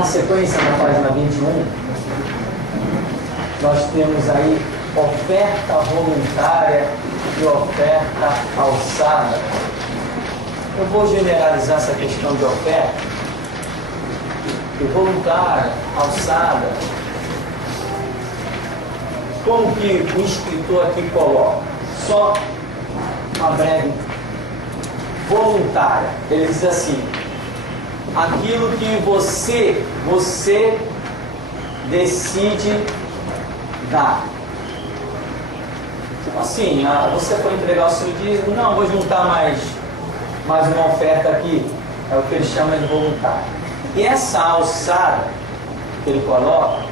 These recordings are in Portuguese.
Na sequência, na página 21, nós temos aí oferta voluntária e oferta alçada. Eu vou generalizar essa questão de oferta e voluntária, alçada. Como que o escritor aqui coloca? Só uma breve voluntária. Ele diz assim: aquilo que você decide dar. Tipo assim, você foi entregar o seu dízimo, não, vou juntar mais uma oferta aqui. É o que ele chama de voluntário. E essa alçada que ele coloca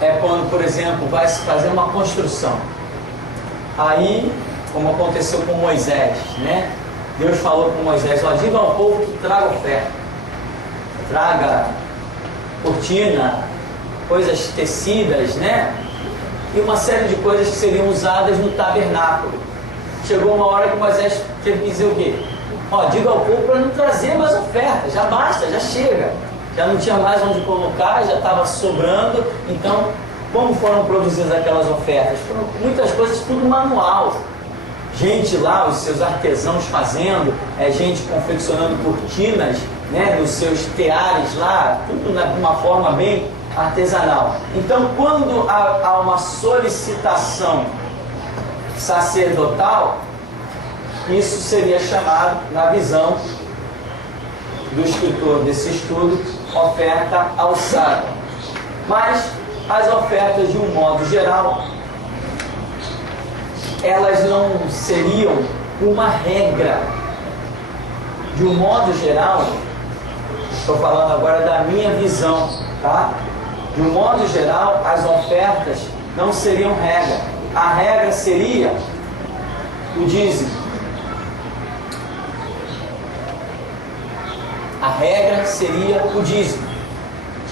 é quando, por exemplo, vai se fazer uma construção. Aí, como aconteceu com Moisés, né? Deus falou com Moisés: ó, diga ao povo que traga oferta, traga cortina, coisas tecidas, né? E uma série de coisas que seriam usadas no tabernáculo. Chegou uma hora que Moisés teve que dizer o quê? Ó, diga ao povo para não trazer mais oferta, já basta, já chega. Já não tinha mais onde colocar, já estava sobrando. Então, como foram produzidas aquelas ofertas? Foram muitas coisas, tudo manual. Gente lá, os seus artesãos fazendo, gente confeccionando cortinas, né, nos seus teares lá, tudo de uma forma bem artesanal. Então, quando há uma solicitação sacerdotal, isso seria chamado, na visão do escritor desse estudo, oferta alçada. Mas as ofertas, de um modo geral, elas não seriam uma regra. De um modo geral, estou falando agora da minha visão, tá? De um modo geral, as ofertas não seriam regra. A regra seria o dízimo. A regra seria o dízimo.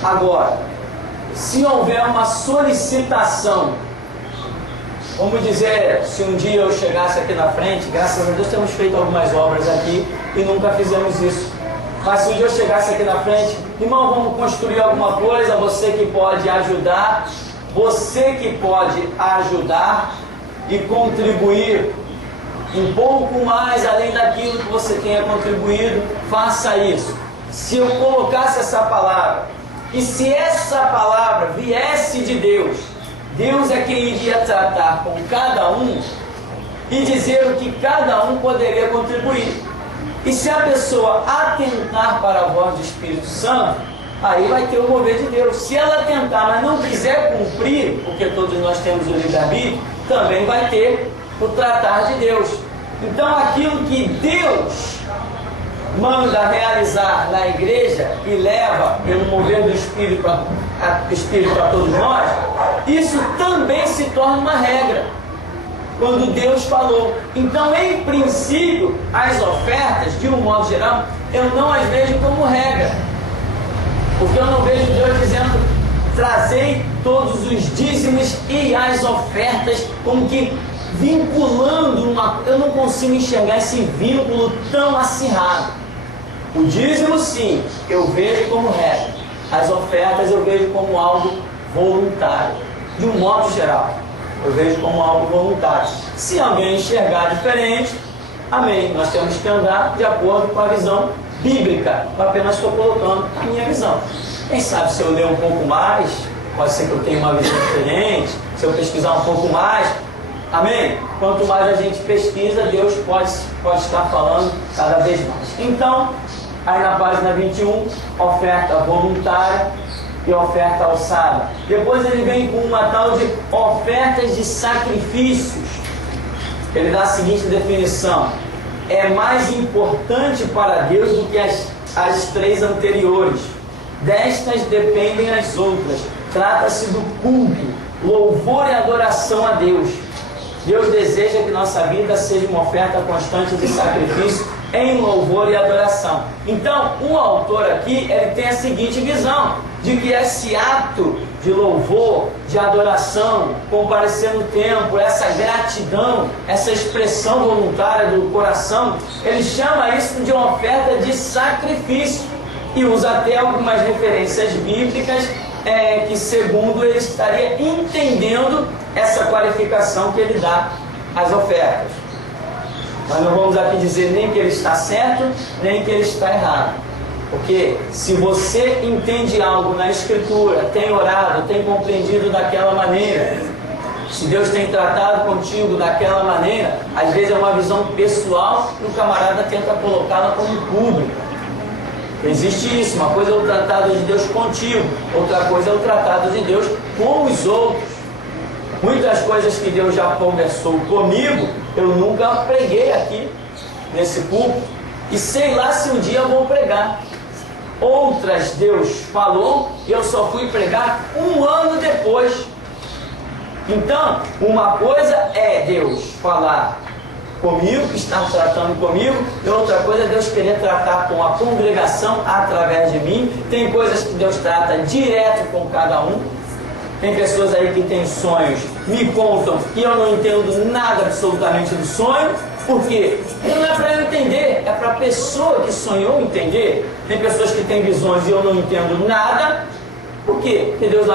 Agora, se houver uma solicitação, vamos dizer, se um dia eu chegasse aqui na frente, graças a Deus temos feito algumas obras aqui e nunca fizemos isso. Mas se um dia eu chegasse aqui na frente, irmão, vamos construir alguma coisa, você que pode ajudar e contribuir um pouco mais além daquilo que você tenha contribuído, faça isso. Se eu colocasse essa palavra, e se essa palavra viesse de Deus, Deus é quem iria tratar com cada um e dizer o que cada um poderia contribuir. E se a pessoa atentar para a voz do Espírito Santo, aí vai ter o mover de Deus. Se ela atentar, mas não quiser cumprir, porque todos nós temos o livre-arbítrio, também vai ter o tratar de Deus. Então, aquilo que Deus manda realizar na igreja e leva pelo mover do Espírito para todos nós, isso também se torna uma regra, quando Deus falou. Então, em princípio, as ofertas, de um modo geral, eu não as vejo como regra, porque eu não vejo Deus dizendo: trazei todos os dízimos e as ofertas, como que vinculando eu não consigo enxergar esse vínculo tão acirrado. O dízimo, sim, eu vejo como regra. As ofertas eu vejo como algo voluntário. De um modo geral, eu vejo como algo voluntário. Se alguém enxergar diferente, amém. Nós temos que andar de acordo com a visão bíblica. Eu apenas estou colocando a minha visão. Quem sabe, se eu ler um pouco mais, pode ser que eu tenha uma visão diferente. Se eu pesquisar um pouco mais, amém? Quanto mais a gente pesquisa, Deus pode estar falando cada vez mais. Então, aí na página 21, oferta voluntária e oferta alçada. Depois ele vem com uma tal de ofertas de sacrifícios. Ele dá a seguinte definição: é mais importante para Deus do que as três anteriores. Destas dependem as outras. Trata-se do culto, louvor e adoração a Deus. Deus deseja que nossa vida seja uma oferta constante de sacrifício em louvor e adoração. Então, o autor aqui, ele tem a seguinte visão, de que esse ato de louvor, de adoração, comparecer no templo, essa gratidão, essa expressão voluntária do coração, ele chama isso de uma oferta de sacrifício. E usa até algumas referências bíblicas que, segundo, ele estaria entendendo essa qualificação que ele dá às ofertas. Mas não vamos aqui dizer nem que ele está certo, nem que ele está errado. Porque se você entende algo na Escritura, tem orado, tem compreendido daquela maneira, se Deus tem tratado contigo daquela maneira, às vezes é uma visão pessoal e o camarada tenta colocá-la como pública. Existe isso, uma coisa é o tratado de Deus contigo, outra coisa é o tratado de Deus com os outros. Muitas coisas que Deus já conversou comigo, eu nunca preguei aqui nesse púlpito, e sei lá se um dia eu vou pregar. Outras Deus falou e eu só fui pregar 1 ano depois. Então, uma coisa é Deus falar comigo, estar tratando comigo, e outra coisa é Deus querer tratar com a congregação através de mim. Tem coisas que Deus trata direto com cada um. Tem pessoas aí que têm sonhos, me contam, e eu não entendo nada absolutamente do sonho. Por quê? Não é para eu entender, é para a pessoa que sonhou entender. Tem pessoas que têm visões e eu não entendo nada. Por quê? Porque Deus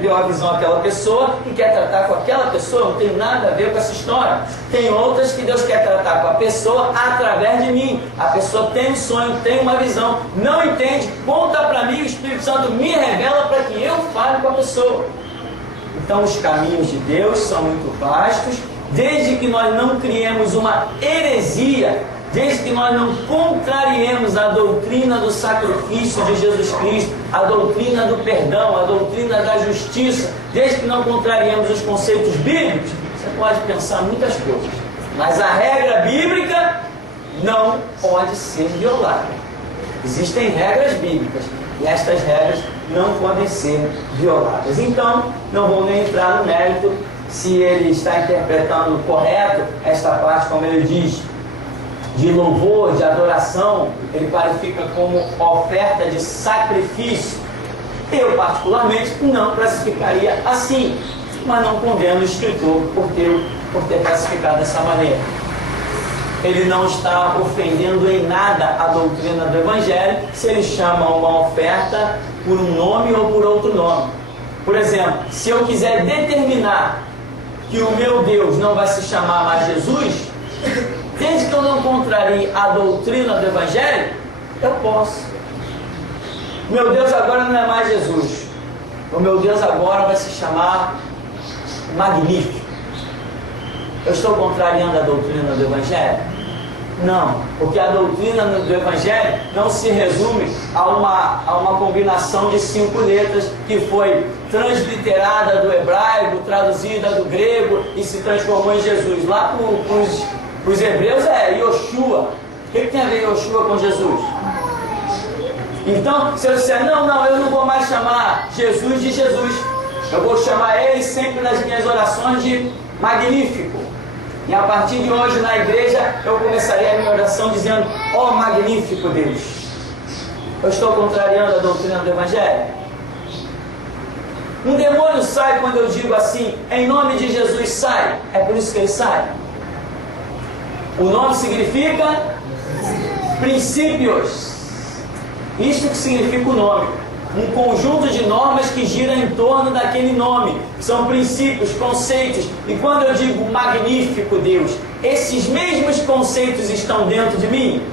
deu a visão àquela pessoa e quer tratar com aquela pessoa, não tem nada a ver com essa história. Tem outras que Deus quer tratar com a pessoa através de mim. A pessoa tem um sonho, tem uma visão, não entende, conta para mim, o Espírito Santo me revela para que eu fale com a pessoa. Então os caminhos de Deus são muito vastos, desde que nós não criemos uma heresia, desde que nós não contrariemos a doutrina do sacrifício de Jesus Cristo, a doutrina do perdão, a doutrina da justiça, desde que não contrariemos os conceitos bíblicos, você pode pensar muitas coisas, mas a regra bíblica não pode ser violada. Existem regras bíblicas e estas regras não podem ser violadas. Então, não vou nem entrar no mérito se ele está interpretando correto esta parte, como ele diz, de louvor, de adoração, ele qualifica como oferta de sacrifício. Eu, particularmente, não classificaria assim, mas não condeno o escritor por ter classificado dessa maneira. Ele não está ofendendo em nada a doutrina do Evangelho se ele chama uma oferta por um nome ou por outro nome. Por exemplo, se eu quiser determinar que o meu Deus não vai se chamar mais Jesus, desde que eu não contrarie a doutrina do Evangelho, eu posso. Meu Deus agora não é mais Jesus. O meu Deus agora vai se chamar Magnífico. Eu estou contrariando a doutrina do Evangelho? Não, porque a doutrina do Evangelho não se resume a uma combinação de 5 letras que foi transliterada do hebraico, traduzida do grego e se transformou em Jesus. Lá para os hebreus é Yoshua. O que tem a ver Yoshua com Jesus? Então, se eu disser, não, eu não vou mais chamar Jesus de Jesus, eu vou chamar ele sempre nas minhas orações de Magnífico. E a partir de hoje na igreja eu começaria a minha oração dizendo, ó magnífico Deus. Eu estou contrariando a doutrina do Evangelho? Um demônio sai quando eu digo assim, em nome de Jesus sai. É por isso que ele sai. O nome significa princípios. Isto que significa o nome. Um conjunto de normas que gira em torno daquele nome. São princípios, conceitos. E quando eu digo magnífico Deus, esses mesmos conceitos estão dentro de mim?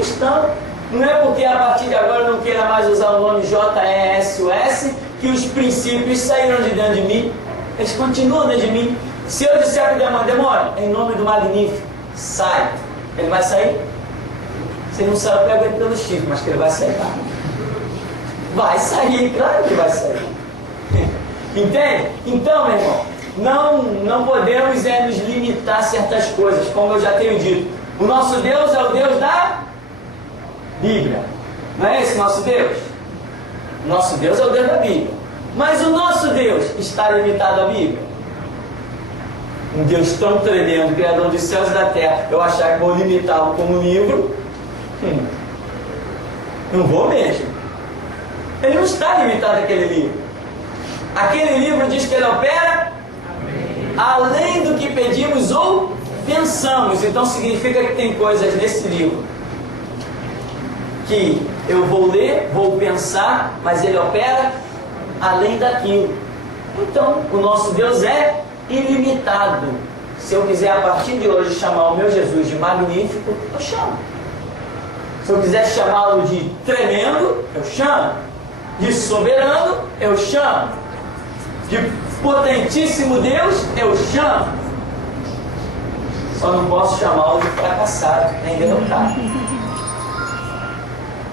Estão. Não é porque a partir de agora eu não queira mais usar o nome J-E-S-U-S que os princípios saíram de dentro de mim. Eles continuam dentro de mim. Se eu disser para o demônio, em nome do magnífico, sai. Ele vai sair? Se não sair, eu pego ele pelo chifre, mas que ele vai sair, tá? Vai sair, claro que vai sair. Entende? Então, meu irmão, não podemos nos limitar a certas coisas, como eu já tenho dito. O nosso Deus é o Deus da Bíblia. Não é esse o nosso Deus? O nosso Deus é o Deus da Bíblia. Mas o nosso Deus está limitado à Bíblia? Um Deus tão tremendo, Criador dos céus e da terra, eu achar que vou limitá-lo como livro? Não vou mesmo. Ele não está limitado àquele livro. Aquele livro diz que ele opera além do que pedimos ou pensamos. Então significa que tem coisas nesse livro que Eu vou ler, vou pensar, mas Ele opera além daquilo. Então, o nosso Deus é ilimitado. Se eu quiser a partir de hoje chamar o meu Jesus de magnífico, eu chamo. Se eu quiser chamá-lo de tremendo, eu chamo. De soberano, eu chamo. De potentíssimo Deus, eu chamo. Só não posso chamá-lo de fracassado, nem derrotado.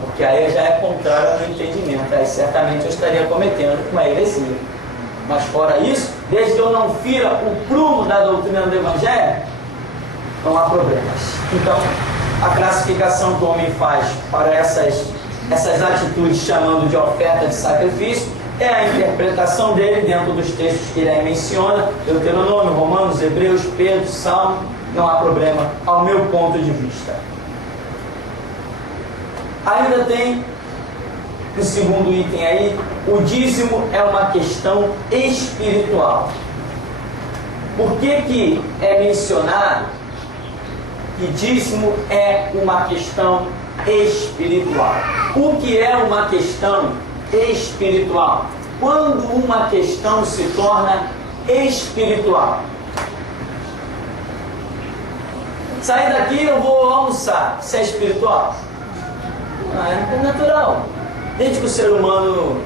Porque aí já é contrário ao meu entendimento. Aí certamente eu estaria cometendo uma heresia. Mas fora isso, desde que eu não fira o prumo da doutrina do Evangelho, não há problemas. Então, a classificação que o homem faz para essas atitudes, chamando de oferta de sacrifício, é a interpretação dele dentro dos textos que ele aí menciona, Deuteronômio, Romanos, Hebreus, Pedro, Salmo. Não há problema, ao meu ponto de vista. Ainda tem o segundo item aí, o dízimo é uma questão espiritual. Por que é mencionado que dízimo é uma questão espiritual? O que é uma questão espiritual? Quando uma questão se torna espiritual? Sair daqui, eu vou almoçar. Isso é espiritual? Não, é natural. Desde que o ser humano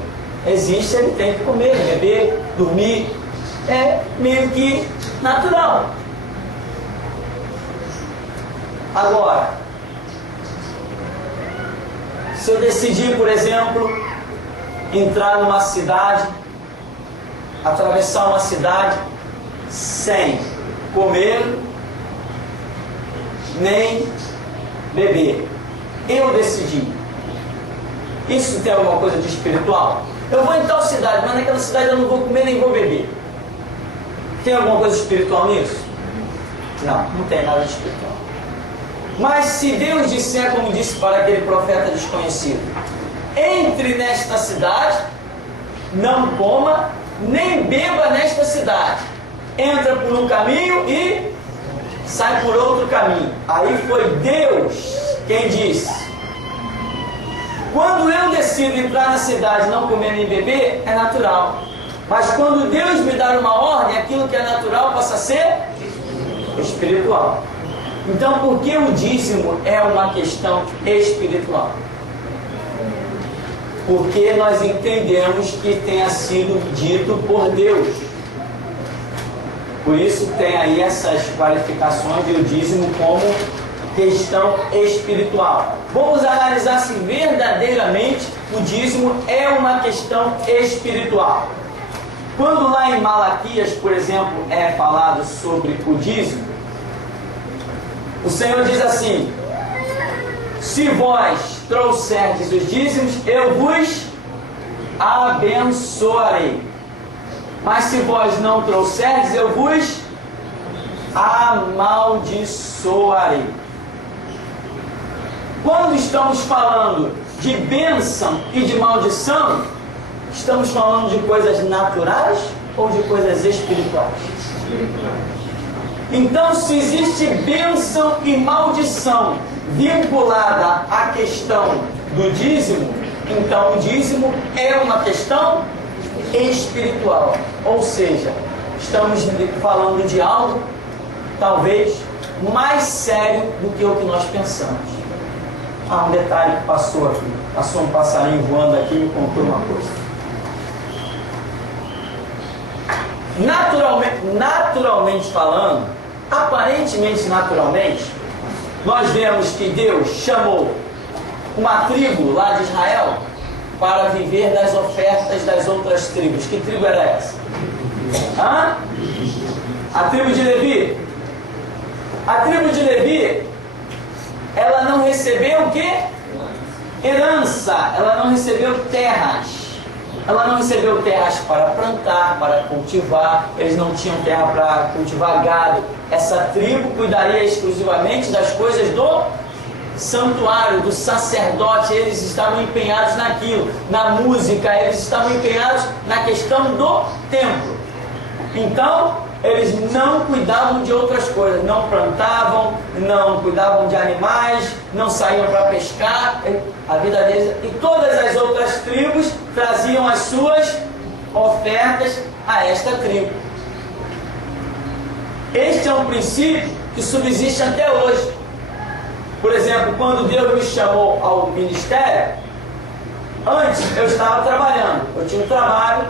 existe, ele tem que comer, beber, dormir. É meio que natural. Agora, se eu decidir, por exemplo, entrar numa cidade, atravessar uma cidade sem comer nem beber, eu decidi. Isso tem alguma coisa de espiritual? Eu vou em tal cidade, mas naquela cidade eu não vou comer nem vou beber. Tem alguma coisa espiritual nisso? Não tem nada de espiritual. Mas se Deus disser, como disse para aquele profeta desconhecido, entre nesta cidade, não coma, nem beba nesta cidade. Entra por um caminho e sai por outro caminho. Aí foi Deus quem disse. Quando eu decido entrar na cidade, não comer nem beber, é natural. Mas quando Deus me dá uma ordem, aquilo que é natural passa a ser espiritual. Então, por que o dízimo é uma questão espiritual? Porque nós entendemos que tenha sido dito por Deus. Por isso tem aí essas qualificações do dízimo como questão espiritual. Vamos analisar se verdadeiramente o dízimo é uma questão espiritual. Quando lá em Malaquias, por exemplo, é falado sobre o dízimo, o Senhor diz assim: se vós trouxerdes os dízimos, eu vos abençoarei. Mas se vós não trouxerdes, eu vos amaldiçoarei. Quando estamos falando de bênção e de maldição, estamos falando de coisas naturais ou de coisas espirituais? Então, se existe bênção e maldição vinculada à questão do dízimo, então o dízimo é uma questão espiritual. Ou seja, estamos falando de algo talvez mais sério do que o que nós pensamos. Um detalhe que passou aqui. Passou um passarinho voando aqui e me contou uma coisa. Naturalmente falando, aparentemente naturalmente, nós vemos que Deus chamou uma tribo lá de Israel para viver das ofertas das outras tribos. Que tribo era essa? A tribo de Levi. A tribo de Levi, ela não recebeu o quê? Herança. Ela não recebeu terras. Ela não recebeu terras para plantar, para cultivar. Eles não tinham terra para cultivar gado. Essa tribo cuidaria exclusivamente das coisas do santuário, do sacerdote. Eles estavam empenhados naquilo, na música. Eles estavam empenhados na questão do templo. Então, eles não cuidavam de outras coisas, não plantavam, não cuidavam de animais, não saíam para pescar. A vida deles, e todas as outras tribos traziam as suas ofertas a esta tribo. Este é um princípio que subsiste até hoje. Por exemplo, quando Deus me chamou ao ministério, antes eu estava trabalhando, eu tinha um trabalho,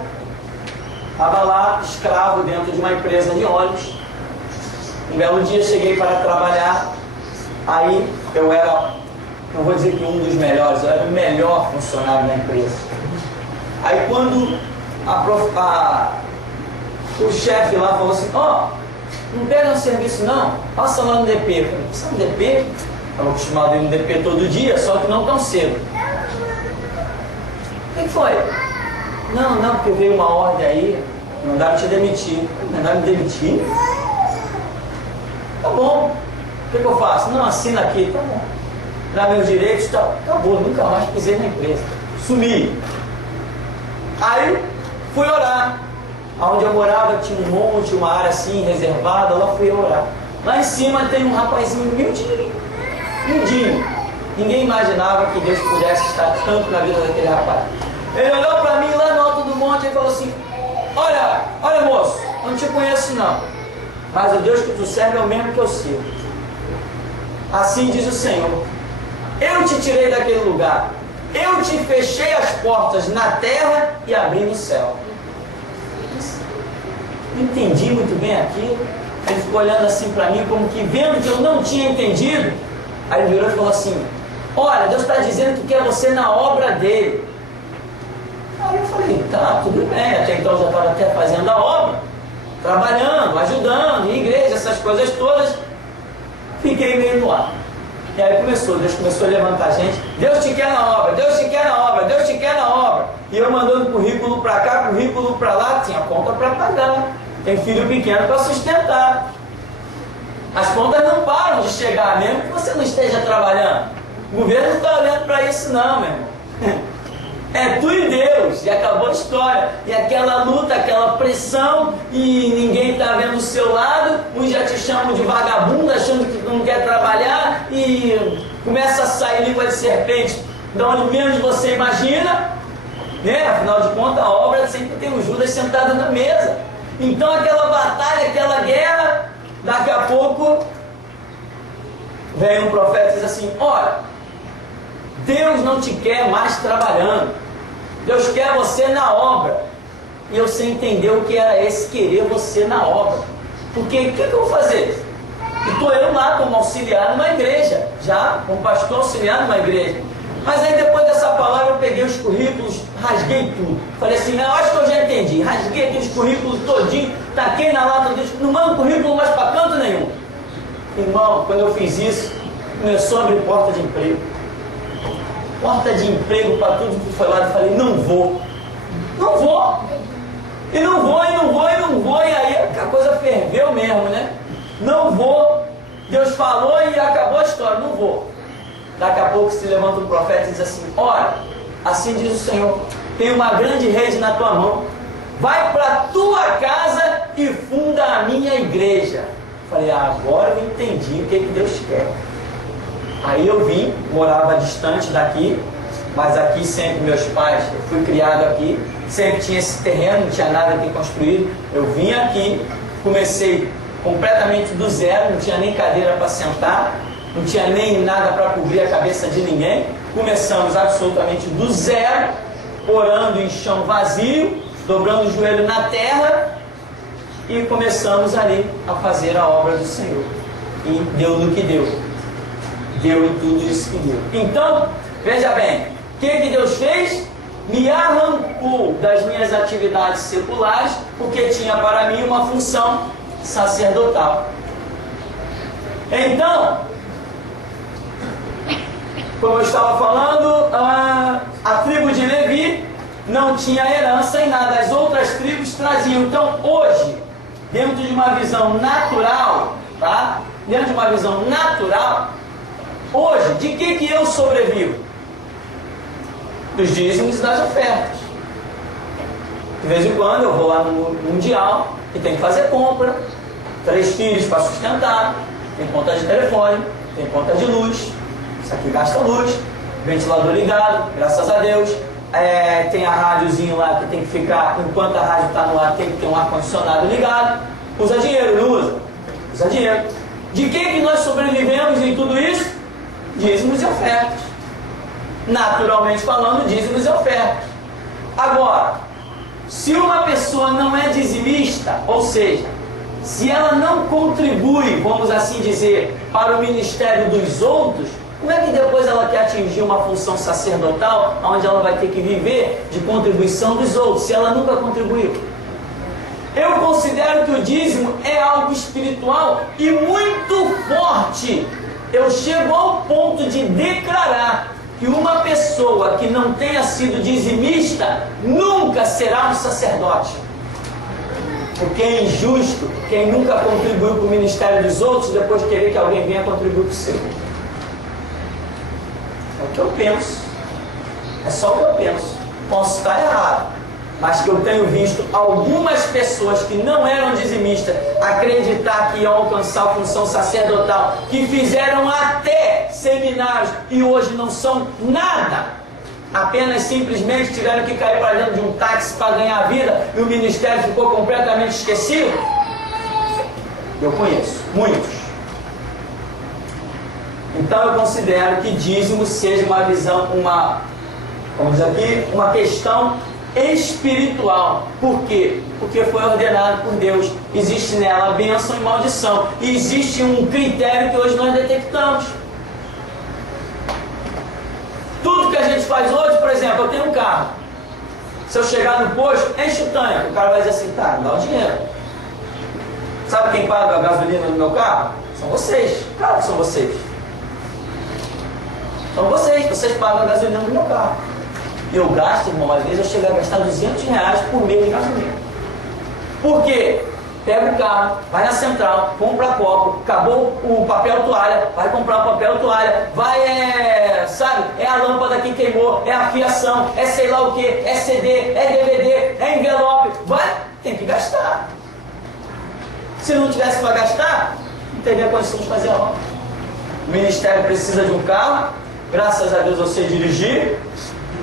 estava lá, escravo dentro de uma empresa de ônibus. Um belo dia cheguei para trabalhar, aí eu era, não vou dizer que um dos melhores, eu era o melhor funcionário da empresa. Aí quando o chefe lá falou assim, não pega no serviço não, passa lá no DP. Eu falei, passa no DP? Estava acostumado a ir no DP todo dia, só que não tão cedo. O que foi? Não, porque veio uma ordem aí, mandaram te demitir. Mandaram me demitir? Tá bom. O que eu faço? Não, assina aqui. Tá bom. Dá meus direitos e tal. Acabou, nunca mais pisei na empresa. Sumi. Aí, fui orar. Onde eu morava tinha um monte, uma área assim, reservada. Lá fui orar. Lá em cima tem um rapazinho miudinho. Ninguém imaginava que Deus pudesse estar tanto na vida daquele rapaz. Ele olhou para mim lá no alto do monte e falou assim, olha moço, eu não te conheço não, mas o Deus que tu serve é o mesmo que eu sirvo. Assim diz o Senhor, eu te tirei daquele lugar, eu te fechei as portas na terra e abri no céu. Não entendi muito bem aquilo. Ele ficou olhando assim para mim, como que vendo que eu não tinha entendido. Aí ele virou e falou assim, olha, Deus está dizendo que quer você na obra dele. Aí eu falei, tá, tudo bem, até então eu já estava até fazendo a obra, trabalhando, ajudando, em igreja, essas coisas todas. Fiquei meio no ar. E aí Deus começou a levantar gente, Deus te quer na obra, Deus te quer na obra, Deus te quer na obra. E eu mandando currículo para cá, currículo para lá, tinha conta para pagar, tem filho pequeno para sustentar. As contas não param de chegar, mesmo que você não esteja trabalhando. O governo não está olhando para isso não, meu irmão. É tu e Deus, e acabou a história. E aquela luta, aquela pressão, e ninguém está vendo o seu lado, uns já te chamam de vagabundo, achando que não quer trabalhar, e começa a sair língua de serpente de onde menos você imagina, né? Afinal de contas, a obra sempre tem o Judas sentado na mesa. Então aquela batalha, aquela guerra, daqui a pouco vem um profeta e diz assim, olha, Deus não te quer mais trabalhando, Deus quer você na obra. E eu sem entender o que era esse querer você na obra. Porque o que eu vou fazer? Estou eu lá como auxiliar numa igreja, já como pastor auxiliar numa igreja. Mas aí depois dessa palavra eu peguei os currículos, rasguei tudo. Falei assim, não, acho que eu já entendi. Rasguei aqueles currículos todinho, taquei na lata deles, não mando currículo mais para canto nenhum. Irmão, quando eu fiz isso, começou a abrir porta de emprego. Porta de emprego para tudo que foi lá. Eu falei, não vou. E aí a coisa ferveu mesmo, né? Não vou. Deus falou e acabou a história, não vou. Daqui a pouco se levanta um profeta e diz assim, olha, assim diz o Senhor, tem uma grande rede na tua mão, vai para a tua casa e funda a minha igreja. Falei, agora eu entendi o que Deus quer. Aí eu vim, morava distante daqui, mas aqui sempre meus pais, eu fui criado aqui, sempre tinha esse terreno, não tinha nada aqui construído. Eu vim aqui, comecei completamente do zero, não tinha nem cadeira para sentar, não tinha nem nada para cobrir a cabeça de ninguém. Começamos absolutamente do zero, orando em chão vazio, dobrando o joelho na terra, e começamos ali a fazer a obra do Senhor. E deu no que deu. Deu em tudo isso que deu. Então, veja bem, o que Deus fez? Me arrancou das minhas atividades seculares, porque tinha para mim uma função sacerdotal. Então, como eu estava falando, a tribo de Levi não tinha herança em nada, as outras tribos traziam. Então, hoje, dentro de uma visão natural, tá? Dentro de uma visão natural, hoje, de que eu sobrevivo? Dos dízimos e das ofertas. De vez em quando eu vou lá no Mundial e tenho que fazer compra, 3 filhos para sustentar, tem conta de telefone, tem conta de luz, isso aqui gasta luz, ventilador ligado, graças a Deus. Tem a rádiozinho lá que tem que ficar, enquanto a rádio está no ar, tem que ter um ar-condicionado ligado. Usa dinheiro, não usa? Usa dinheiro. De que nós sobrevivemos em tudo isso? Dízimos e ofertas. Naturalmente falando, dízimos e ofertas. Agora, se uma pessoa não é dizimista, ou seja, se ela não contribui, vamos assim dizer, para o ministério dos outros, como é que depois ela quer atingir uma função sacerdotal, onde ela vai ter que viver de contribuição dos outros, se ela nunca contribuiu? Eu considero que o dízimo é algo espiritual e muito forte. Eu chego ao ponto de declarar que uma pessoa que não tenha sido dizimista nunca será um sacerdote. Porque é injusto quem nunca contribuiu para o ministério dos outros depois de querer que alguém venha contribuir para o seu. É o que eu penso. É só o que eu penso. Posso estar errado, mas que eu tenho visto algumas pessoas que não eram dizimistas acreditar que iam alcançar a função sacerdotal, que fizeram até seminários e hoje não são nada, apenas simplesmente tiveram que cair para dentro de um táxi para ganhar a vida e o ministério ficou completamente esquecido. Eu conheço muitos. Então eu considero que dízimo seja uma visão, vamos dizer aqui, uma questão espiritual. Por quê? Porque foi ordenado por Deus. Existe nela bênção e maldição. E existe um critério que hoje nós detectamos. Tudo que a gente faz hoje, por exemplo, eu tenho um carro. Se eu chegar no posto, enche o tanque. O cara vai dizer assim, tá, me dá o dinheiro. Sabe quem paga a gasolina no meu carro? São vocês. Claro que são vocês. São vocês pagam a gasolina no meu carro. Eu gasto, irmão, às vezes eu chego a gastar R$200 por mês de gasolina. Por quê? Pega o carro, vai na central, compra copo, acabou o papel toalha, vai comprar o papel toalha, vai, sabe, é a lâmpada que queimou, é a fiação, é sei lá o que, é CD, é DVD, é envelope, vai, tem que gastar. Se não tivesse para gastar, não teria condição de fazer a obra. O ministério precisa de um carro, graças a Deus eu sei dirigir,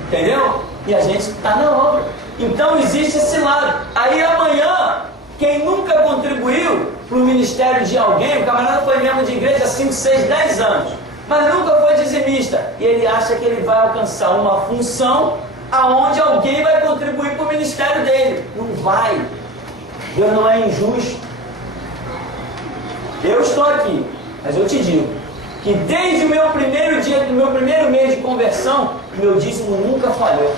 entendeu? E a gente está na obra. Então existe esse lado. Aí amanhã, quem nunca contribuiu para o ministério de alguém, o camarada foi membro de igreja há 5, 6, 10 anos, mas nunca foi dizimista, e ele acha que ele vai alcançar uma função aonde alguém vai contribuir para o ministério dele. Não vai. Deus não é injusto. Eu estou aqui, mas eu te digo que desde o meu primeiro dia, do meu primeiro mês de conversão, meu dízimo nunca falhou.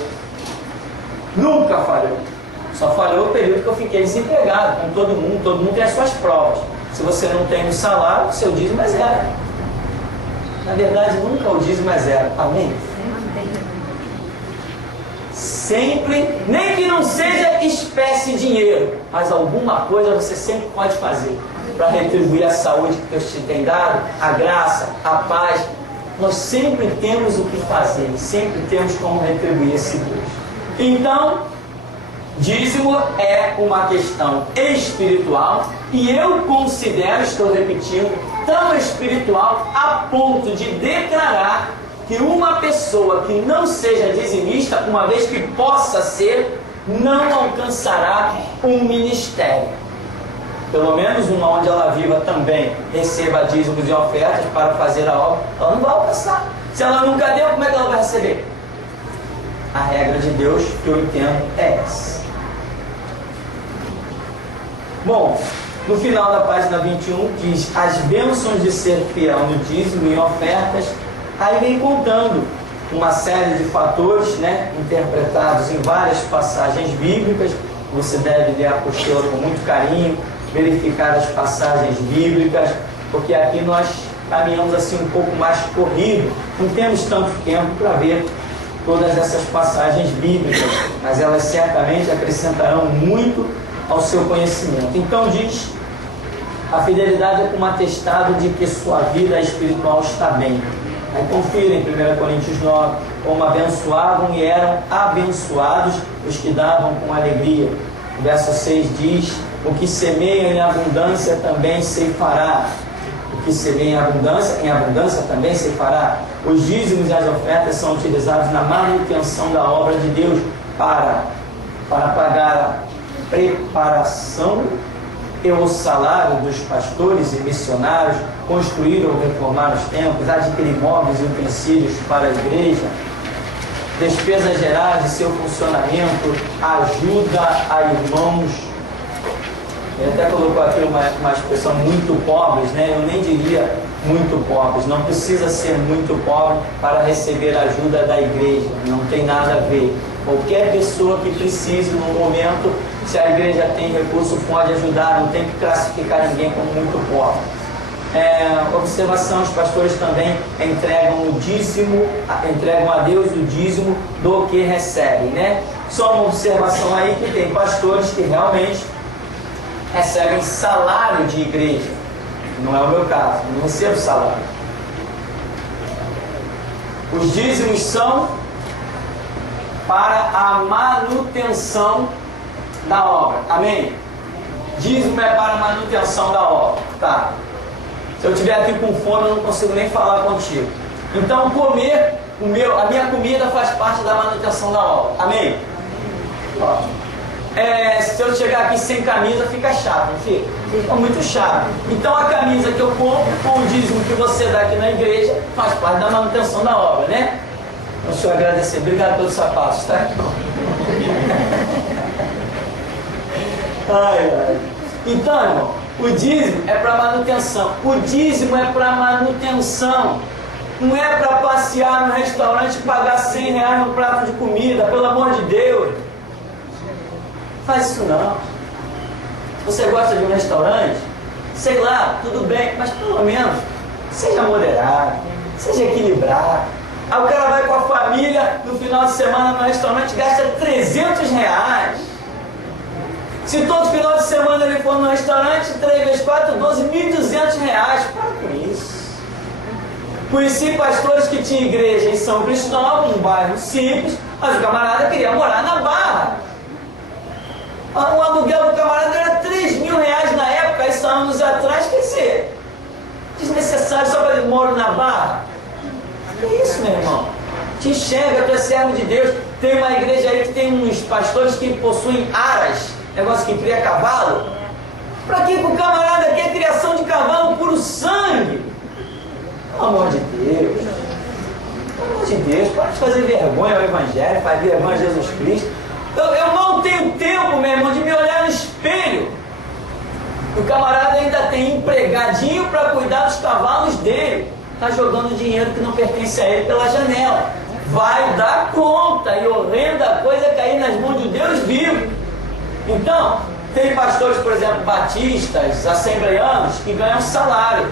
Nunca falhou. Só falhou o período que eu fiquei desempregado, com todo mundo tem as suas provas. Se você não tem um salário, seu dízimo é zero. Na verdade, nunca o dízimo é zero. Amém? Sempre, nem que não seja espécie de dinheiro, mas alguma coisa você sempre pode fazer para retribuir a saúde que Deus te tem dado, a graça, a paz. Nós sempre temos o que fazer, sempre temos como retribuir esse Deus. Então, dízimo é uma questão espiritual e eu considero, estou repetindo, tão espiritual a ponto de declarar que uma pessoa que não seja dizimista, uma vez que possa ser, não alcançará um ministério. Pelo menos uma onde ela viva também receba dízimos e ofertas para fazer a obra, ela não vai alcançar. Se ela nunca deu, como é que ela vai receber? A regra de Deus, que eu entendo, é essa. Bom, no final da página 21 diz as bênçãos de ser fiel no dízimo e ofertas. Aí vem contando uma série de fatores, interpretados em várias passagens bíblicas. Você deve ler a apostila com muito carinho, verificar as passagens bíblicas, porque aqui nós caminhamos assim um pouco mais corrido, não temos tanto tempo para ver todas essas passagens bíblicas, mas elas certamente acrescentarão muito ao seu conhecimento. Então diz, a fidelidade é como atestado de que sua vida espiritual está bem. Aí confira em 1 Coríntios 9, como abençoavam e eram abençoados os que davam com alegria. O verso 6 diz: o que semeia em abundância também ceifará. O que semeia em abundância também ceifará. Os dízimos e as ofertas são utilizados na manutenção da obra de Deus para pagar a preparação e o salário dos pastores e missionários, construir ou reformar os templos, adquirir móveis e utensílios para a igreja, despesas gerais de seu funcionamento, ajuda a irmãos. Ele até colocou aqui uma expressão muito pobres, né? Eu nem diria muito pobres, não precisa ser muito pobre para receber ajuda da igreja, não tem nada a ver. Qualquer pessoa que precise no momento, se a igreja tem recurso, pode ajudar, não tem que classificar ninguém como muito pobre. Observação: os pastores também entregam o dízimo, entregam a Deus o dízimo do que recebem, né? Só uma observação aí, que tem pastores que realmente recebem salário de igreja. Não é o meu caso, não recebo salário. Os dízimos são para a manutenção da obra. Amém? Dízimo é para a manutenção da obra. Tá. Se eu estiver aqui com fome, eu não consigo nem falar contigo. Então, comer a minha comida faz parte da manutenção da obra. Amém? Ótimo. Se eu chegar aqui sem camisa, fica chato, não fica? Fica muito chato. Então, a camisa que eu compro com o dízimo que você dá aqui na igreja faz parte da manutenção da obra, né? Deixa eu agradecer. Obrigado pelos sapatos, tá? Então, irmão, o dízimo é para manutenção. O dízimo é para manutenção. Não é para passear no restaurante e pagar R$100 no prato de comida, pelo amor de Deus. Faz isso não. Se você gosta de um restaurante, sei lá, tudo bem, mas pelo menos seja moderado, seja equilibrado. Aí o cara vai com a família no final de semana no restaurante e gasta R$300. Se todo final de semana ele for no restaurante, 3 vezes 4, 12, R$1.200. Para com isso. Conheci pastores que tinham igreja em São Cristóvão, um bairro simples, mas o camarada queria morar na Barra. O aluguel do camarada era R$3.000 na época, isso há anos atrás, quer dizer, desnecessário só para ele morar na Barra. Que isso, meu irmão? Te enxerga, tu é servo de Deus. Tem uma igreja aí que tem uns pastores que possuem aras, negócio que cria cavalo. Para que o camarada quer criação de cavalo puro sangue? Pelo amor de Deus. Pelo amor de Deus, para de fazer vergonha ao Evangelho, fazer vergonha a Jesus Cristo. Eu não tenho tempo, meu irmão, de me olhar no espelho. O camarada ainda tem empregadinho para cuidar dos cavalos dele. Está jogando dinheiro que não pertence a ele pela janela. Vai dar conta, e horrenda coisa cair nas mãos de Deus vivo. Então, tem pastores, por exemplo, batistas, assembleianos, que ganham salário.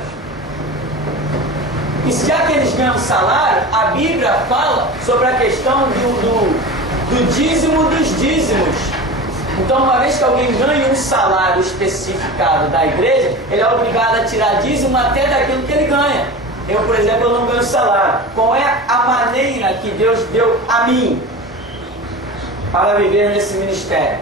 E já que eles ganham salário, a Bíblia fala sobre a questão do dízimo dos dízimos. Então, uma vez que alguém ganha um salário especificado da igreja, ele é obrigado a tirar dízimo até daquilo que ele ganha. Eu, por exemplo, eu não ganho salário. Qual é a maneira que Deus deu a mim para viver nesse ministério?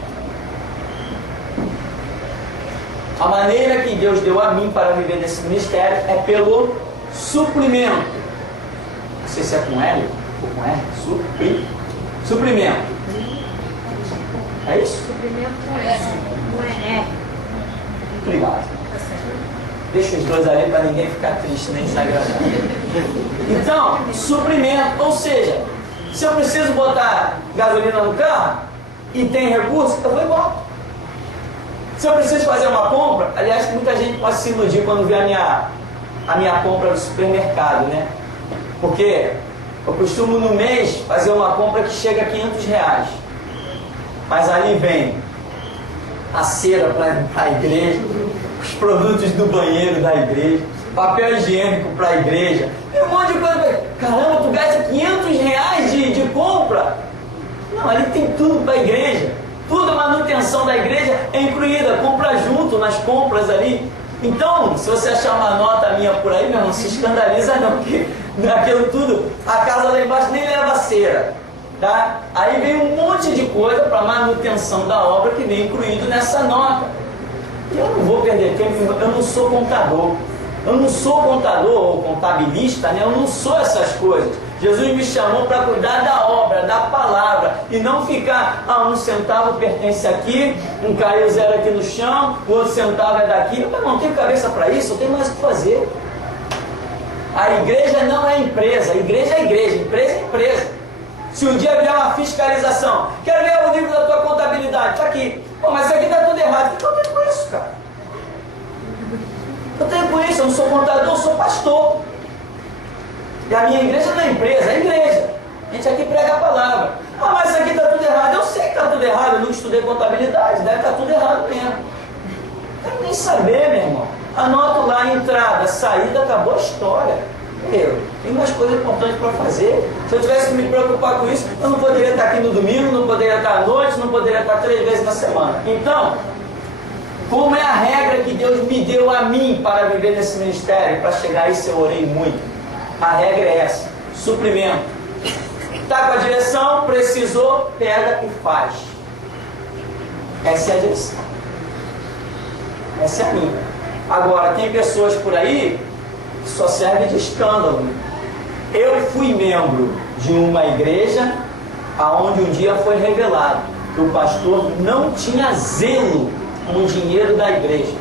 A maneira que Deus deu a mim para viver nesse ministério é pelo suprimento. Não sei se é com L ou com R. Suprimento. É isso? Suprimento não é R. Obrigado. Deixa os dois ali para ninguém ficar triste nem desagradável. Então, suprimento. Ou seja, se eu preciso botar gasolina no carro e tem recurso, eu vou embora. Se eu preciso fazer uma compra, aliás, muita gente pode se iludir quando vê a minha compra no supermercado, né? Porque eu costumo no mês fazer uma compra que chega a R$500. Mas ali vem a cera para a igreja, os produtos do banheiro da igreja, papel higiênico para a igreja, um monte de coisa. Caramba, tu gasta R$500 de compra? Não, ali tem tudo para a igreja. Tudo a manutenção da igreja é incluída, compra junto nas compras ali. Então, se você achar uma nota minha por aí, meu irmão, se escandaliza não, porque Aquilo tudo, a casa lá embaixo nem leva cera. Tá? Aí vem um monte de coisa para manutenção da obra que vem incluído nessa nota. E eu não vou perder tempo, eu não sou contador. Eu não sou contador ou contabilista, né? Eu não sou essas coisas. Jesus me chamou para cuidar da obra, da palavra, e não ficar, um centavo pertence aqui, um caiu zero aqui no chão, o outro centavo é daqui. Eu não tenho cabeça para isso, eu tenho mais o que fazer. A igreja não é empresa, a igreja é igreja, empresa é empresa. Se um dia vier uma fiscalização, quero ver o livro da tua contabilidade, está aqui. Pô, mas isso aqui está tudo errado. O que eu tenho com isso, cara? Eu tenho com isso, eu não sou contador, eu sou pastor. E a minha igreja não é empresa, é igreja. A gente aqui prega a palavra. Mas isso aqui está tudo errado. Eu sei que está tudo errado, eu nunca estudei contabilidade, deve estar tudo errado mesmo. Não quero nem saber, meu irmão. Anoto lá, entrada, saída, acabou a história. Tem mais coisas importantes para fazer. Se eu tivesse que me preocupar com isso, eu não poderia estar aqui no domingo, não poderia estar à noite, não poderia estar 3 vezes na semana. Então, como é a regra que Deus me deu a mim para viver nesse ministério, para chegar a isso eu orei muito. A regra é essa: suprimento. Está com a direção, precisou, pega e faz. Essa é a direção. Essa é a minha. Agora, tem pessoas por aí que só servem de escândalo. Eu fui membro de uma igreja onde um dia foi revelado que o pastor não tinha zelo com o dinheiro da igreja.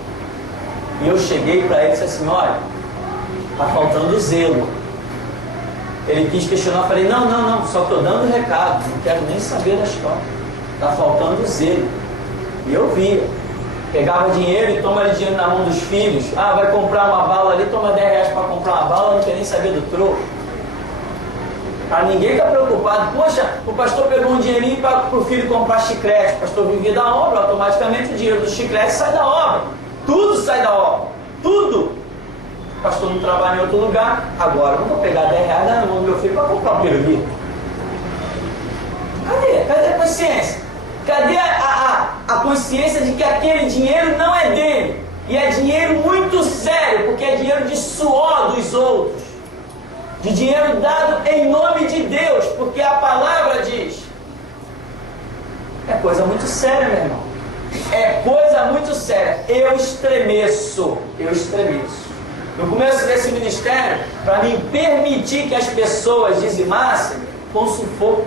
E eu cheguei para ele e disse assim: olha, está faltando zelo. Ele quis questionar, eu falei: não, só estou dando recado, não quero nem saber da história. Está faltando zelo. E eu via. Pegava dinheiro e toma dinheiro na mão dos filhos. Vai comprar uma bala ali, toma 10 reais para comprar uma bala, não quer nem saber do troco. Ninguém está preocupado. Poxa, o pastor pegou um dinheirinho para o filho comprar chiclete. O pastor vivia da obra, automaticamente o dinheiro do chiclete sai da obra. Tudo sai da obra. Tudo. O pastor não trabalha em outro lugar. Agora, eu não vou pegar 10 reais na mão do meu filho para comprar um pirulito. Cadê a consciência? Cadê a consciência de que aquele dinheiro não é dele? E é dinheiro muito sério, porque é dinheiro de suor dos outros. De dinheiro dado em nome de Deus, porque a palavra diz. É coisa muito séria, meu irmão. É coisa muito séria. Eu estremeço. No começo desse ministério, para me permitir que as pessoas dizimassem, com sufoco.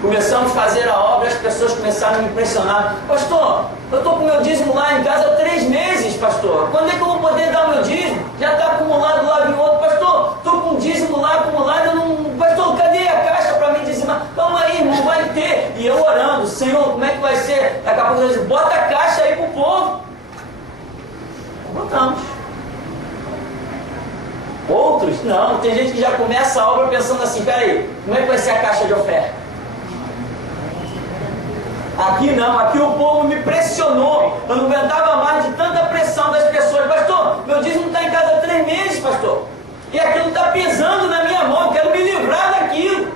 Começamos a fazer a obra, as pessoas começaram a me impressionar. Pastor, eu estou com o meu dízimo lá em casa há 3 meses, pastor. Quando é que eu vou poder dar o meu dízimo? Já está acumulado lá em outro. Pastor, estou com o dízimo lá acumulado. Pastor, cadê a caixa para me dizimar? Calma aí, irmão, vai ter. E eu orando: Senhor, como é que vai ser? Daqui a pouco eu digo: bota a caixa aí para o povo. Botamos. Outros, não. Tem gente que já começa a obra pensando assim: peraí, como é que vai ser a caixa de oferta? Aqui não, aqui o povo me pressionou. Eu não aguentava mais de tanta pressão das pessoas. Pastor, meu dízimo está em casa há 3 meses, pastor. E aquilo está pesando na minha mão, eu quero me livrar daquilo.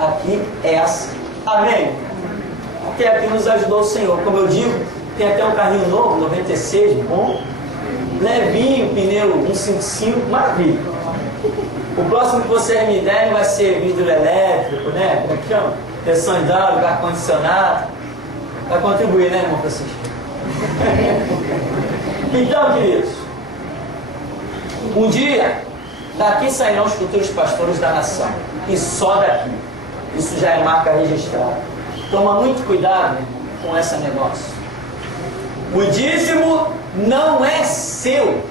Aqui é assim. Amém? Até aqui nos ajudou o Senhor. Como eu digo, tem até um carrinho novo, 96, bom. Levinho, pneu 155, maravilha. O próximo que vocês me derem vai ser vidro elétrico, né? Como é que chama? Tensão hidráulica, ar-condicionado. Vai contribuir, né, irmão Francisco? Então, queridos, um dia, daqui sairão os futuros pastores da nação. E só daqui. Isso já é marca registrada. Toma muito cuidado com esse negócio. O dízimo não é seu.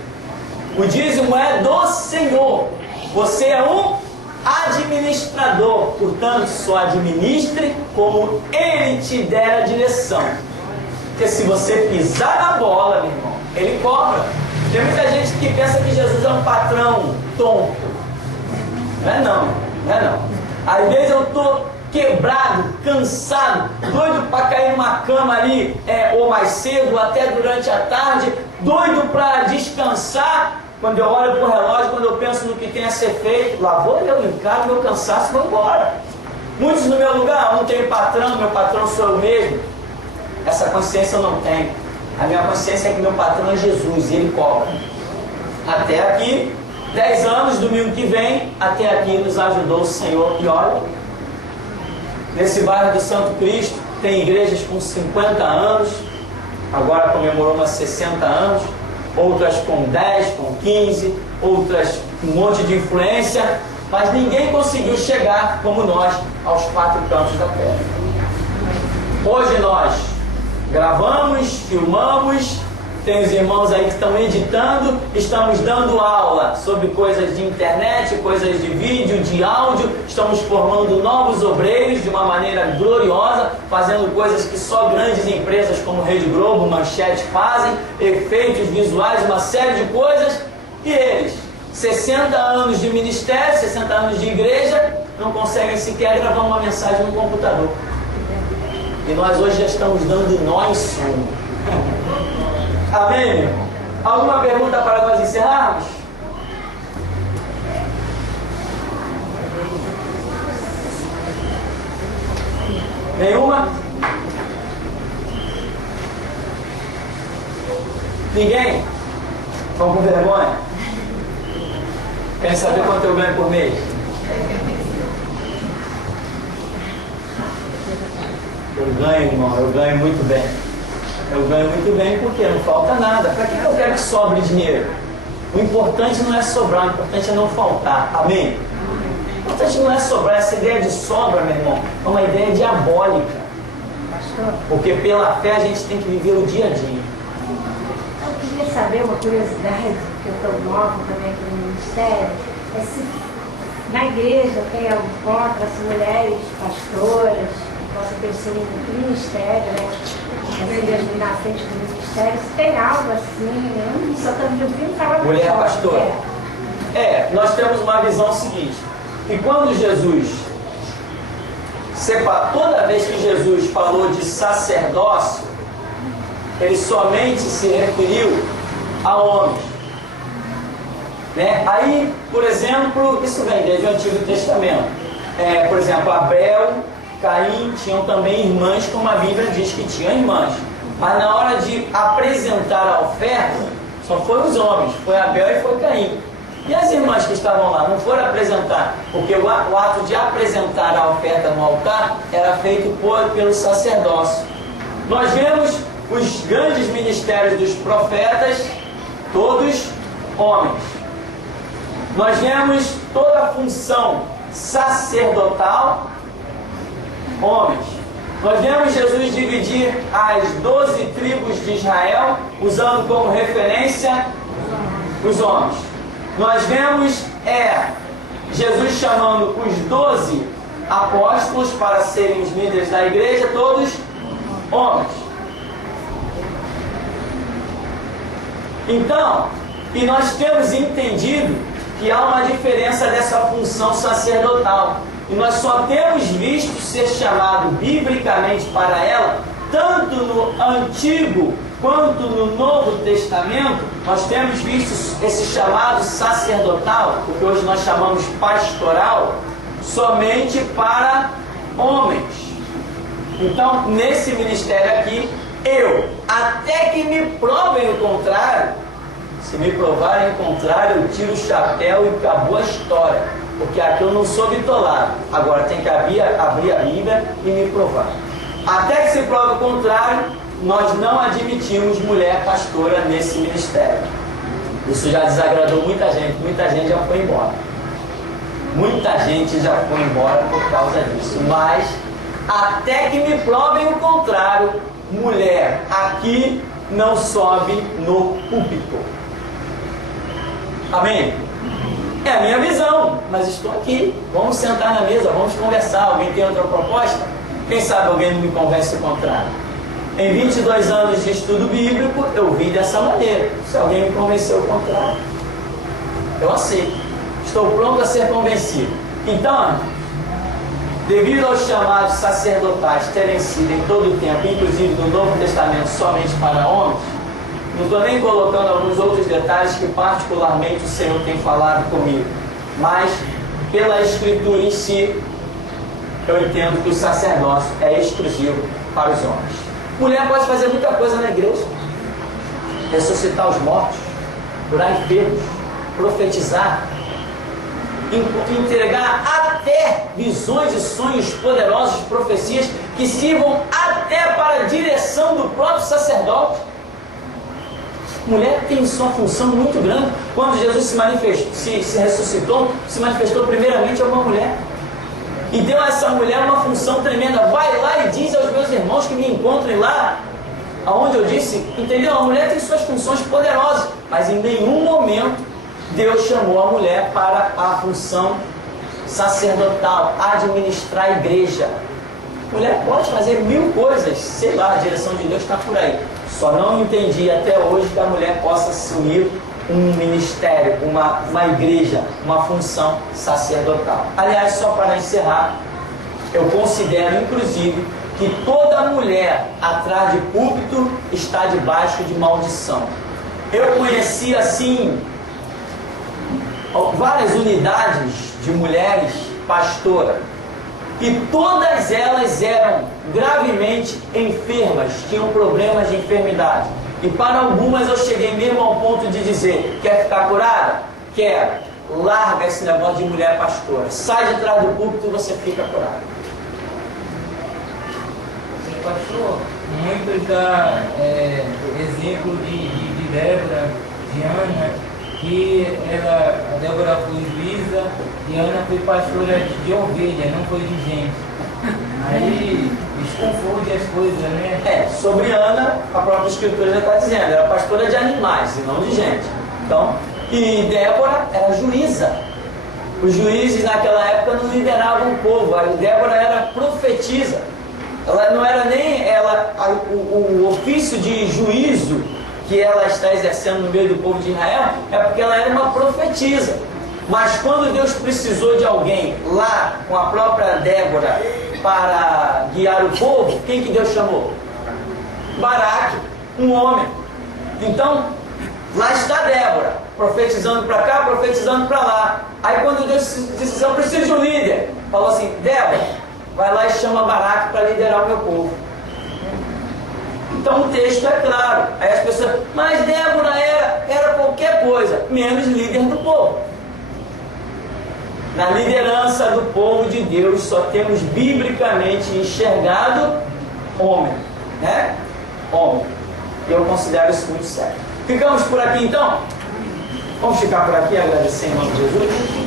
O dízimo é do Senhor. Você é um administrador, portanto, só administre como Ele te der a direção. Porque se você pisar na bola, meu irmão, Ele cobra. Tem muita gente que pensa que Jesus é um patrão tonto. Não é não. Às vezes eu estou quebrado, cansado, doido para cair numa cama ali, ou mais cedo, ou até durante a tarde, doido para descansar. Quando eu olho para o relógio, quando eu penso no que tem a ser feito, lá vou eu, encaro meu cansaço e vou embora. Muitos no meu lugar, não tem patrão, meu patrão sou eu mesmo. Essa consciência eu não tenho. A minha consciência é que meu patrão é Jesus e Ele cobra. Até aqui, 10 anos, domingo que vem, até aqui nos ajudou o Senhor. E olha, nesse bairro do Santo Cristo, tem igrejas com 50 anos, agora comemorou umas 60 anos, outras com 10, com 15, outras com um monte de influência, mas ninguém conseguiu chegar como nós aos 4 cantos da terra. Hoje nós gravamos, filmamos, tem os irmãos aí que estão editando, estamos dando aula sobre coisas de internet, coisas de vídeo, de áudio, estamos formando novos obreiros de uma maneira gloriosa, fazendo coisas que só grandes empresas como Rede Globo, Manchete fazem, efeitos visuais, uma série de coisas, e eles, 60 anos de ministério, 60 anos de igreja, não conseguem sequer gravar uma mensagem no computador. E nós hoje já estamos dando nó em sumo. Amém, meu irmão? Alguma pergunta para nós encerrarmos? Nenhuma? Ninguém? Estão com vergonha? Querem saber quanto eu ganho por mês? Eu ganho, irmão, eu ganho muito bem. Eu ganho muito bem porque não falta nada. Para que eu quero que sobre dinheiro? O importante não é sobrar, o importante é não faltar. Amém? O importante não é sobrar. Essa ideia de sobra, meu irmão, é uma ideia diabólica. Porque pela fé a gente tem que viver o dia a dia. Eu queria saber uma curiosidade, que eu estou nova também aqui no ministério, é se na igreja tem algum contra as mulheres pastoras, que possam ter o seu ministério, né? As na frente do ministério, se tem algo assim, eu só estou me ouvindo falar. Mulher pastora. Nós temos uma visão seguinte, que quando Jesus toda vez que Jesus falou de sacerdócio, ele somente se referiu a homens. Né? Aí, por exemplo, isso vem desde o Antigo Testamento. Por exemplo, Abel, Caim tinham também irmãs, como a Bíblia diz que tinham irmãs. Mas na hora de apresentar a oferta, só foram os homens, foi Abel e foi Caim. E as irmãs que estavam lá não foram apresentar, porque o ato de apresentar a oferta no altar era feito pelo sacerdócio. Nós vemos os grandes ministérios dos profetas, todos homens. Nós vemos toda a função sacerdotal, homens. Nós vemos Jesus dividir as 12 tribos de Israel, usando como referência os homens. Nós vemos Jesus chamando os 12 apóstolos para serem os líderes da igreja, todos homens. Então, e nós temos entendido que há uma diferença dessa função sacerdotal. E nós só temos visto ser chamado biblicamente para ela, tanto no Antigo quanto no Novo Testamento, nós temos visto esse chamado sacerdotal, o que hoje nós chamamos pastoral, somente para homens. Então, nesse ministério aqui, até que me provem o contrário, se me provarem o contrário, eu tiro o chapéu e acabou a história. Porque aqui eu não sou bitolado. Agora tem que abrir a Bíblia e me provar. Até que se prove o contrário, nós não admitimos mulher pastora nesse ministério. Isso já desagradou muita gente já foi embora. Muita gente já foi embora por causa disso. Mas, até que me provem o contrário, mulher aqui não sobe no púlpito. Amém? É a minha visão, mas estou aqui. Vamos sentar na mesa, vamos conversar. Alguém tem outra proposta? Quem sabe alguém não me convence o contrário. Em 22 anos de estudo bíblico, eu vi dessa maneira. Se alguém me convenceu o contrário, eu aceito. Estou pronto a ser convencido. Então, devido aos chamados sacerdotais terem sido em todo o tempo, inclusive no Novo Testamento, somente para homens, não estou nem colocando alguns outros detalhes que particularmente o Senhor tem falado comigo. Mas, pela Escritura em si, eu entendo que o sacerdócio é exclusivo para os homens. Mulher pode fazer muita coisa na igreja. Ressuscitar os mortos, curar enfermos, profetizar, entregar até visões e sonhos poderosos, profecias que sirvam até para a direção do próprio sacerdote. Mulher tem sua função muito grande. Quando Jesus se ressuscitou, se manifestou primeiramente a uma mulher e deu a essa mulher uma função tremenda. Vai lá e diz aos meus irmãos que me encontrem lá aonde eu disse, entendeu? A mulher tem suas funções poderosas, mas em nenhum momento Deus chamou a mulher para a função sacerdotal, administrar a igreja. A mulher pode fazer 1000 coisas, sei lá, a direção de Deus está por aí. Só não entendi até hoje que a mulher possa assumir um ministério, uma igreja, uma função sacerdotal. Aliás, só para encerrar, eu considero inclusive que toda mulher atrás de púlpito está debaixo de maldição. Eu conheci assim várias unidades de mulheres pastoras e todas elas eram gravemente enfermas, tinham problemas de enfermidade. E para algumas eu cheguei mesmo ao ponto de dizer: quer ficar curada? Quero. Larga esse negócio de mulher pastora. Sai de trás do púlpito e você fica curada. Pastor, muitos dão exemplo de Débora, de Ana, que a Débora foi juíza e Ana foi pastora de ovelha, não foi de gente. Aí desconfunde as coisas, né? Sobre Ana, a própria Escritura já está dizendo, era pastora de animais e não de gente. Então, e Débora era juíza. Os juízes naquela época não lideravam o povo, a Débora era profetisa. Ela não era nem o ofício de juízo que ela está exercendo no meio do povo de Israel, é porque ela era uma profetisa. Mas quando Deus precisou de alguém lá com a própria Débora para guiar o povo, quem que Deus chamou? Baraque, um homem. Então, lá está Débora, profetizando para cá, profetizando para lá. Aí quando Deus disse: eu preciso de um líder, falou assim: Débora, vai lá e chama Baraque para liderar o meu povo. Então o texto é claro. Aí as pessoas: mas Débora era qualquer coisa, menos líder do povo. Na liderança do povo de Deus só temos biblicamente enxergado homem, né? Homem. Eu considero isso muito sério. Ficamos por aqui então? Vamos ficar por aqui, agradecer em nome de Jesus.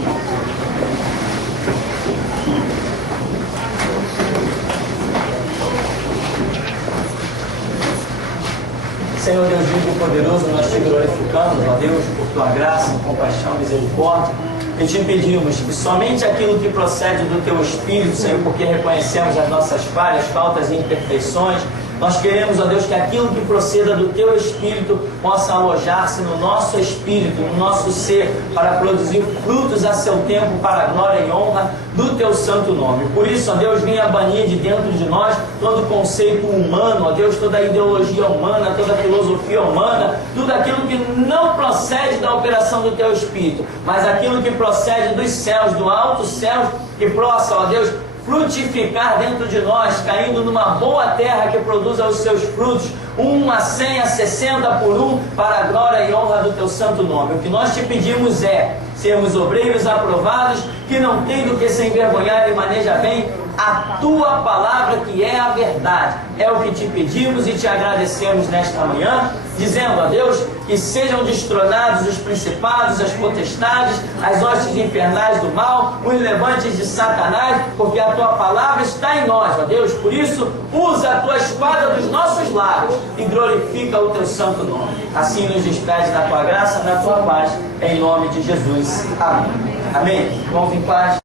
Senhor Deus vivo e poderoso, nós te glorificamos, ó Deus, por tua graça, compaixão, misericórdia. E te pedimos que somente aquilo que procede do teu Espírito, Senhor, porque reconhecemos as nossas falhas, faltas e imperfeições, nós queremos, ó Deus, que aquilo que proceda do teu Espírito possa alojar-se no nosso espírito, no nosso ser, para produzir frutos a seu tempo, para a glória e honra do teu santo nome. Por isso, ó Deus, venha banir de dentro de nós todo conceito humano, ó Deus, toda ideologia humana, toda filosofia humana, tudo aquilo que não procede da operação do teu Espírito, mas aquilo que procede dos céus, do alto céu, que possa, ó Deus, frutificar dentro de nós, caindo numa boa terra que produza os seus frutos, 1 a 100 a 60 por 1, para a glória e honra do teu santo nome. O que nós te pedimos é sermos obreiros aprovados, que não tem do que se envergonhar e maneja bem a tua palavra, que é a verdade. É o que te pedimos e te agradecemos nesta manhã, dizendo a Deus que sejam destronados os principados, as potestades, as hostes infernais do mal, os levantes de Satanás, porque a tua palavra está em nós, ó Deus. Por isso, usa a tua espada dos nossos lábios e glorifica o teu santo nome. Assim nos despede na tua graça, na tua paz, em nome de Jesus. Amém. Amém. Vamos em paz.